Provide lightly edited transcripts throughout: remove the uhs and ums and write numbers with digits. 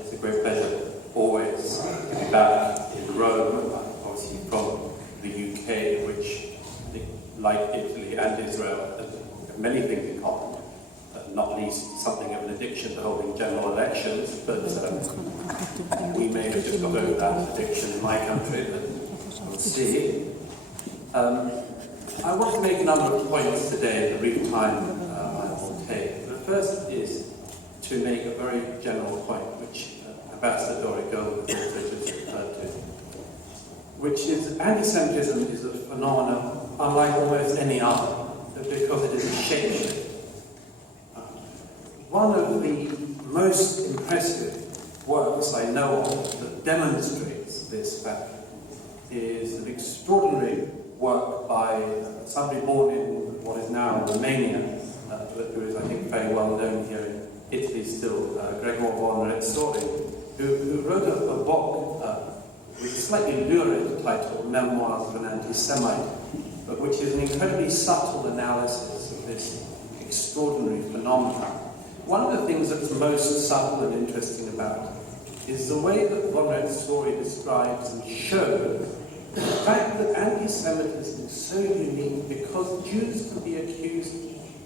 It's a great pleasure always to be back in Rome, obviously from the UK, which, I think, like Italy and Israel, have many things in common, not least something of an addiction to holding general elections, but we may have just got over that addiction in my country, but we'll see. I want to make a number of points today in the brief time I will take. The first is to make a very general point, which Ambassador Dori Gold has also just referred to, which is anti-Semitism is a phenomenon unlike almost any other, because it is a shapeshift. One of the most impressive works I know of that demonstrates this fact is an extraordinary work by somebody born in what is now Romania, who is, I think, very well known here in Italy still, Gregor von Retzori, who wrote a book with a slightly lurid title, Memoirs of an Anti-Semite, but which is an incredibly subtle analysis of this extraordinary phenomenon. One of the things that's most subtle and interesting about it is the way that von Retzori describes and shows the fact that anti-Semitism is so unique because Jews can be accused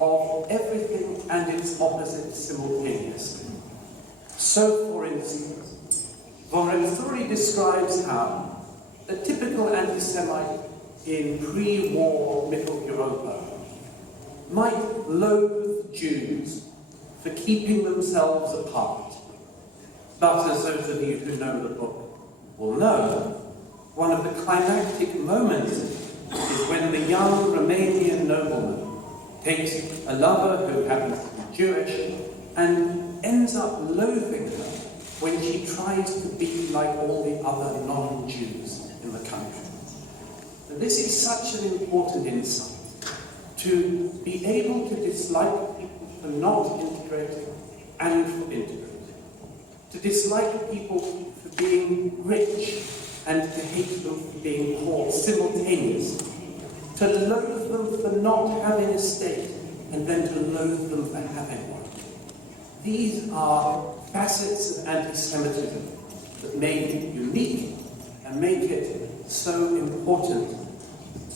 of everything and its opposite simultaneously. So, for instance, von Retzori describes how a typical anti-Semite in pre-war Middle Europa might loathe Jews for keeping themselves apart. But as those of you who know the book will know, one of the climactic moments is when the young Romanian nobleman takes a lover who happens to be Jewish and ends up loathing her when she tries to be like all the other non-Jews in the country. And this is such an important insight, to be able to dislike people for not integrating and for integrating, to dislike people for being rich and to hate them for being poor simultaneously, to loathe them for not having a state and then to loathe them for having one. These are facets of anti-Semitism that make it unique and make it so important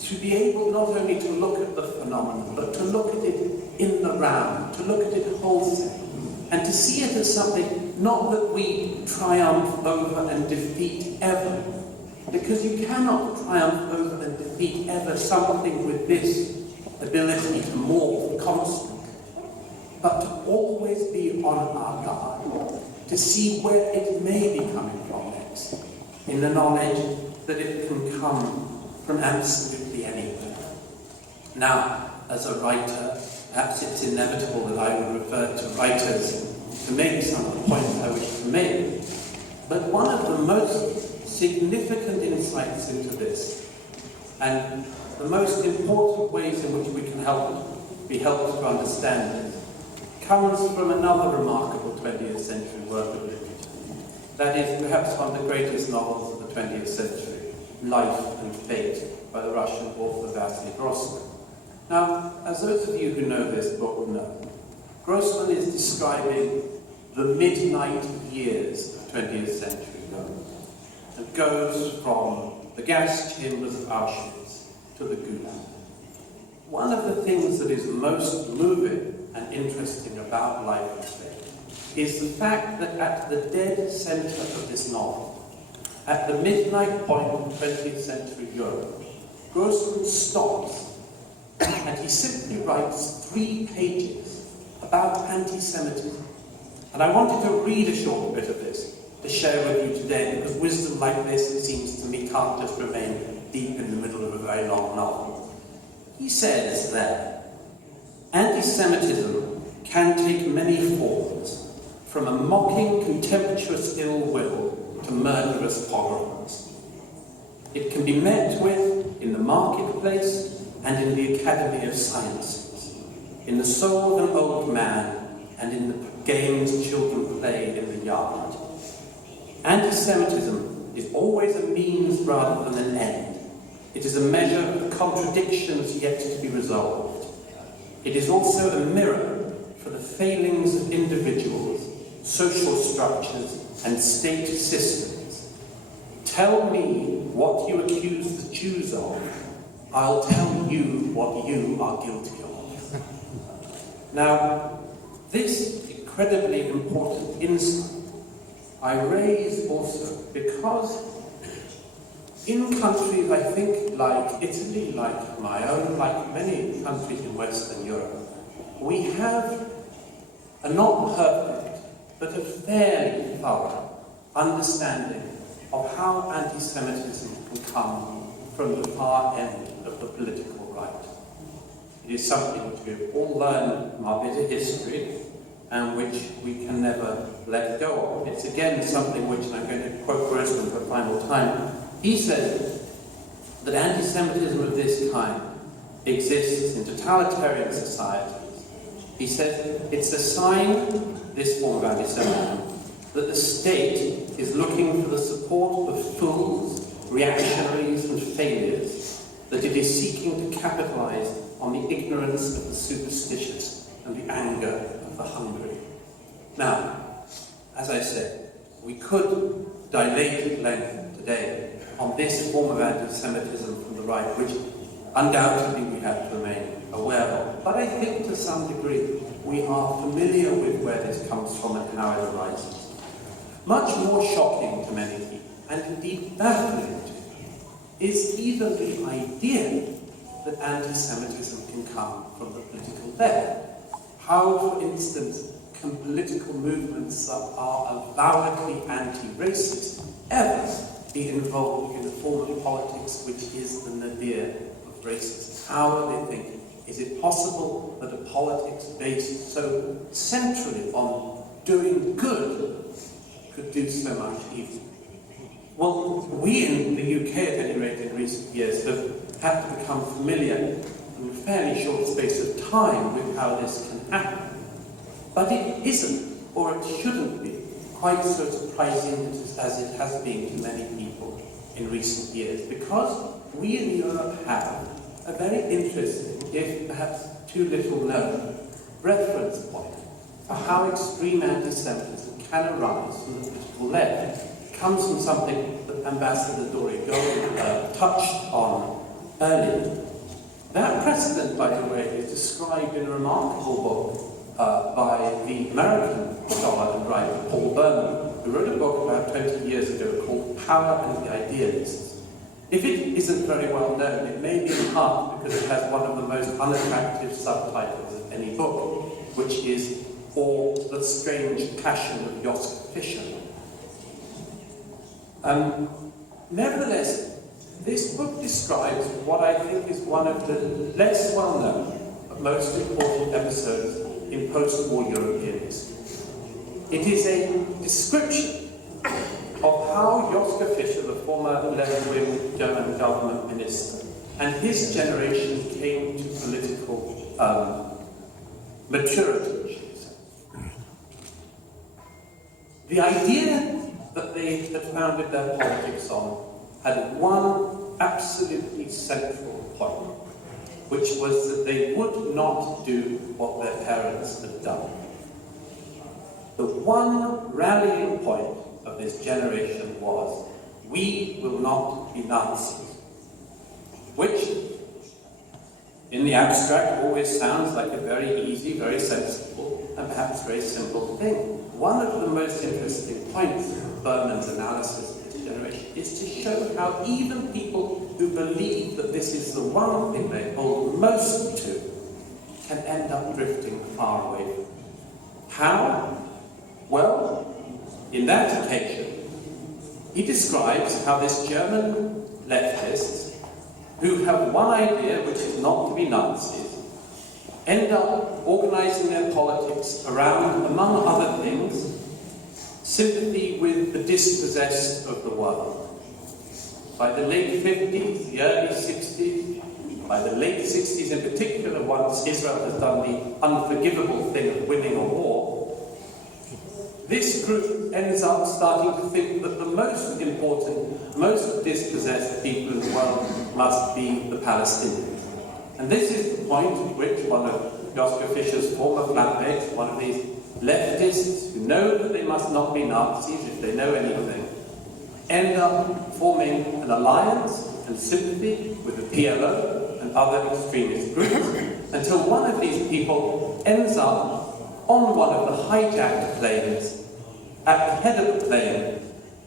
to be able not only to look at the phenomenon, but to look at it in the round, to look at it wholesale, and to see it as something not that we triumph over and defeat ever, because you cannot triumph over and defeat ever something with this ability to morph constantly, but to always be on our guard, to see where it may be coming from next, in the knowledge that it can come from absolutely anywhere. Now, as a writer, perhaps it's inevitable that I would refer to writers to make some of the points I wish to make, but one of the most significant insights into this, and the most important ways in which we can be helped to understand it, comes from another remarkable 20th century work of literature. That is perhaps one of the greatest novels of the 20th century, Life and Fate, by the Russian author Vasily Grossman. Now, as those of you who know this book know, Grossman is describing the midnight years of 20th century Europe. It goes from the gas chambers of Auschwitz to the Gulag. One of the things that is most moving and interesting about Life and Fate is the fact that at the dead center of this novel, at the midnight point of 20th century Europe, Grossman stops and he simply writes 3 pages about anti-Semitism. And I wanted to read a short bit of this to share with you today, because wisdom like this, it seems to me, can't just remain deep in the middle of a very long novel. He says there, anti-Semitism can take many forms, from a mocking, contemptuous ill will to murderous pogroms. It can be met with in the marketplace and in the Academy of Sciences, in the soul of an old man and in the games children play in the yard. Anti-Semitism is always a means rather than an end. It is a measure of the contradictions yet to be resolved. It is also a mirror for the failings of individuals social structures, and state systems. Tell me what you accuse the Jews of, I'll tell you what you are guilty of. Now, this incredibly important insight I raise also because in countries, I think, like Italy, like my own, like many countries in Western Europe, we have a not perfect, but a fairly thorough understanding of how anti-Semitism can come from the far end of the political right. It is something which we have all learned from our bitter history and which we can never let go of. It's again something which, and I'm going to quote Grossman for a final time, he said that anti-Semitism of this kind exists in totalitarian societies. He said it's a sign, this form of anti-Semitism, that the state is looking for the support of fools, reactionaries and failures, that it is seeking to capitalize on the ignorance of the superstitious and the anger of the hungry. Now, as I said, we could dilate at length today on this form of anti-Semitism from the right, which undoubtedly we have to remain aware of. But I think to some degree we are familiar with where this comes from and how it arises. Much more shocking to many people, and indeed baffling to me, is even the idea that anti-Semitism can come from the political left. How, for instance, can political movements that are avowedly anti-racist ever be involved in a form of politics which is the nadir of racism? How do they think? Is it possible that a politics based so centrally on doing good could do so much evil? Well, we in the UK, at any rate, in recent years, have had to become familiar in a fairly short space of time with how this can happen. But it isn't, or it shouldn't be, quite so surprising as it has been to many people in recent years, because we in Europe have a very interesting, if perhaps too little known, reference point for how extreme anti-Semitism can arise from the political left. It comes from something that Ambassador Dorigo touched on earlier. That precedent, by the way, is described in a remarkable book by the American scholar and writer Paul Berman, who wrote a book about 20 years ago called Power and the Idealists. If it isn't very well known, it may be in part because it has one of the most unattractive subtitles of any book, which is Or the Strange Passion of Joschka Fischer. Nevertheless, this book describes what I think is one of the less well-known but most important episodes in post-war European history. It is a description of how Joschka Fischer, the former left-wing German government minister, and his generation came to political maturity, shall we say. The idea that they had founded their politics on had one absolutely central point, which was that they would not do what their parents had done. The one rallying point of this generation was, we will not be Nazis, which, in the abstract, always sounds like a very easy, very sensible, and perhaps very simple thing. One of the most interesting points of Berman's analysis of this generation is to show how even people who believe that this is the one thing they hold most to can end up drifting far away from it. How? Well, in that occasion, he describes how this German leftists, who have one idea, which is not to be Nazis, end up organizing their politics around, among other things, sympathy with the dispossessed of the world. By the late 50s, the early 60s, by the late 60s in particular, once Israel has done the unforgivable thing of winning a war, this group ends up starting to think that the most important, most dispossessed people in the world must be the Palestinians. And this is the point at which one of Joschka Fischer's former flatmates, one of these leftists who know that they must not be Nazis if they know anything, end up forming an alliance and sympathy with the PLO and other extremist groups until one of these people ends up on one of the hijacked planes, at the head of the plane,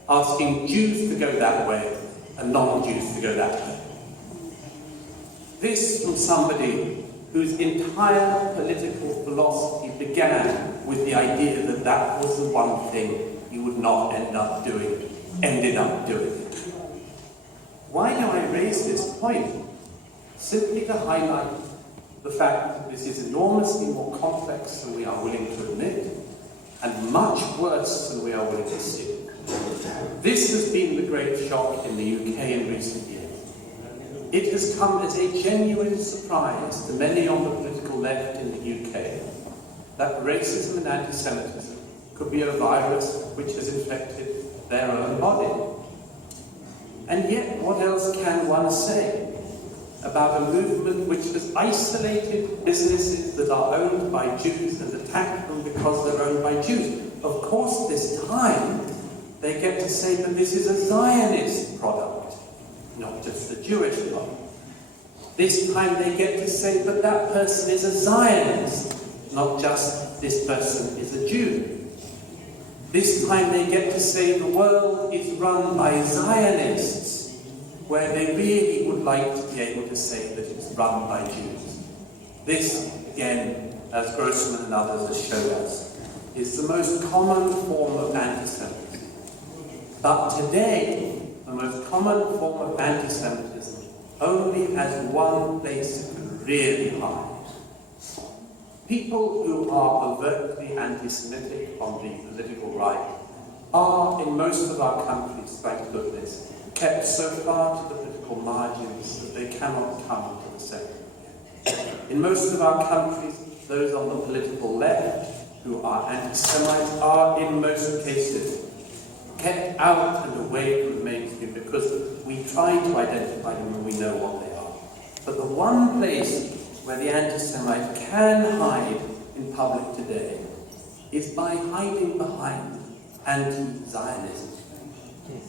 asking Jews to go that way and non-Jews to go that way. This from somebody whose entire political philosophy began with the idea that that was the one thing he would not ended up doing. Why do I raise this point? Simply to highlight the fact that this is enormously more complex than we are willing to admit, and much worse than we are willing to see. This has been the great shock in the UK in recent years. It has come as a genuine surprise to many on the political left in the UK that racism and anti-Semitism could be a virus which has infected their own body. And yet, what else can one say about a movement which has isolated businesses that are owned by Jews and attacked them because they're owned by Jews? Of course, this time, they get to say that this is a Zionist product, not just a Jewish product. This time they get to say, but that person is a Zionist, not just this person is a Jew. This time they get to say the world is run by Zionists, where they really would like to be able to say that it's run by Jews. This, again, as Grossman and others have showed us, is the most common form of anti-Semitism. But today, the most common form of anti-Semitism only has one place it can really hide. People who are overtly anti-Semitic on the political right are, in most of our countries, thank goodness, kept so far to the political margins that they cannot come to the center. In most of our countries, those on the political left who are anti-Semites are, in most cases, kept out and away from the mainstream because we try to identify them and we know what they are. But the one place where the anti-Semite can hide in public today is by hiding behind anti-Zionism.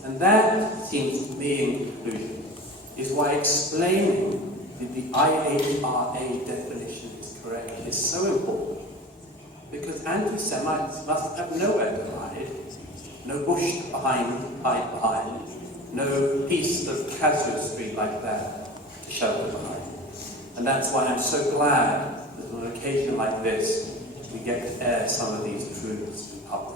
And that, seems to me in conclusion, is why explaining that the IHRA definition is correct is so important. Because anti-Semites must have nowhere to hide, no bush to hide behind, no piece of casuistry like that to shelter behind. And that's why I'm so glad that on an occasion like this, we get to air some of these truths in public.